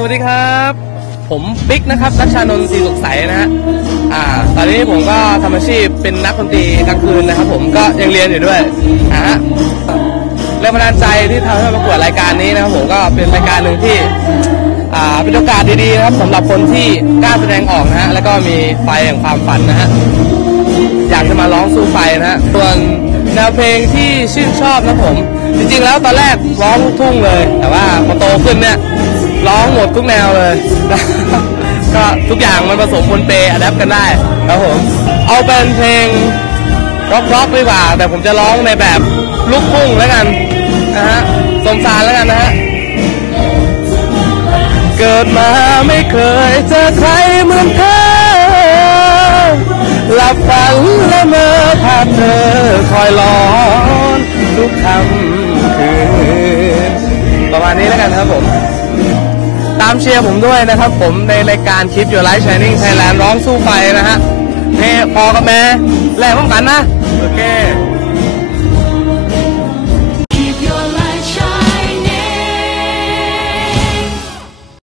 สวัสดีครับ ผมบิ๊กนะครับรัชชานนท์ศรีสุขใสนะฮะอ่า ตอนนี้ผมก็ทำอาชีพเป็นนักดนตรีกลางคืนนะครับ ผมก็ยังเรียนอยู่ด้วยอ่าฮะแรงบันดาลใจที่ทำให้ประกวดรายการนี้นะครับผมก็เป็นรายการหนึ่งที่อ่าเป็นโอกาสดีๆนะครับสำหรับคนที่กล้าแสดงออกนะฮะแล้วก็มีไฟแห่งความฝันนะฮะอยากจะมาร้องสู้ไฟนะฮะส่วนแนวเพลงที่ชื่นชอบนะผม จริงๆแล้วตอนแรกร้องลูกทุ่งเลย แต่ว่าพอโตขึ้นเนี่ย ร้องหมดทุกแนวเลย ก็ทุกอย่างมันผสมปนเปอัดแอปกันได้ครับผม เอาเป็นเพลงร็อกร็อกดีกว่า แต่ผมจะร้องในแบบลูกทุ่งแล้วกันนะฮะสมสารแล้วกันนะฮะ เกิดมาไม่เคยเจอใครเหมือนเธอหลับฝันและเมื่อภาพเธอคอยหลอนทุกคำคืนประมาณนี้แล้วกันครับผม ตามเชียร์ผมด้วยนะครับ ผมในรายการคลิปอยู่ไลฟ์ชายนิ่งไทยแลนด์ร้องสู้ไฟนะฮะนี่พอกับแม่แลกพร้อมกันนะ โอเค